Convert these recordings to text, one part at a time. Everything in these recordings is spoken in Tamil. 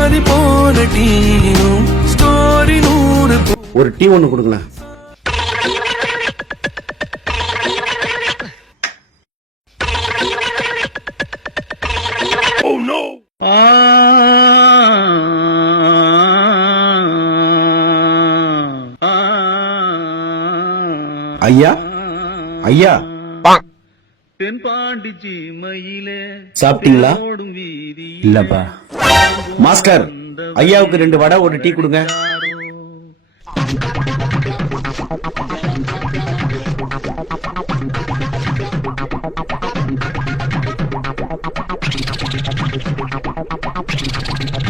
மாறி போன டீயும் ஸ்டோரி 100. ஒரு டீ ஒண்ணு கொடுங்களேன். ஐயா ஐயா, சாப்பிட்டீங்களா? இல்லப்பா. மாஸ்டர், ஐயாவுக்கு 2 வடை ஒரு டீ கொடுங்க.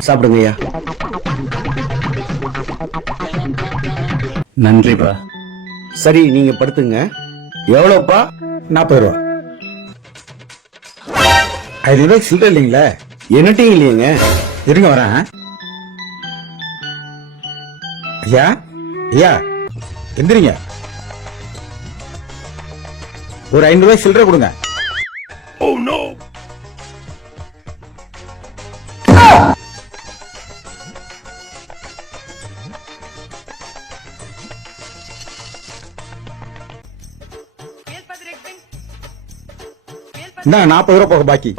சாப்பிடுங்க ஐயா. நன்றிப்பா. சரி, நீங்க படுத்துங்க. எவ்வளவுப்பா? 40 ரூபா. 5 ரூபாய்க்கு சில்லற இல்லைங்களா? என்னட்டையும் இல்லையங்க. இருங்க வரேன். ஐயா ஐயா, எந்திரிங்க. ஒரு 5 ரூபாய் சில்லற கொடுங்க. இந்தாங்க 40 ரூபாய் போக பாக்கி.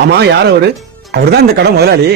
ஆமா, யார் அவரு? அவர்தான் இந்த கடை முதலாளி.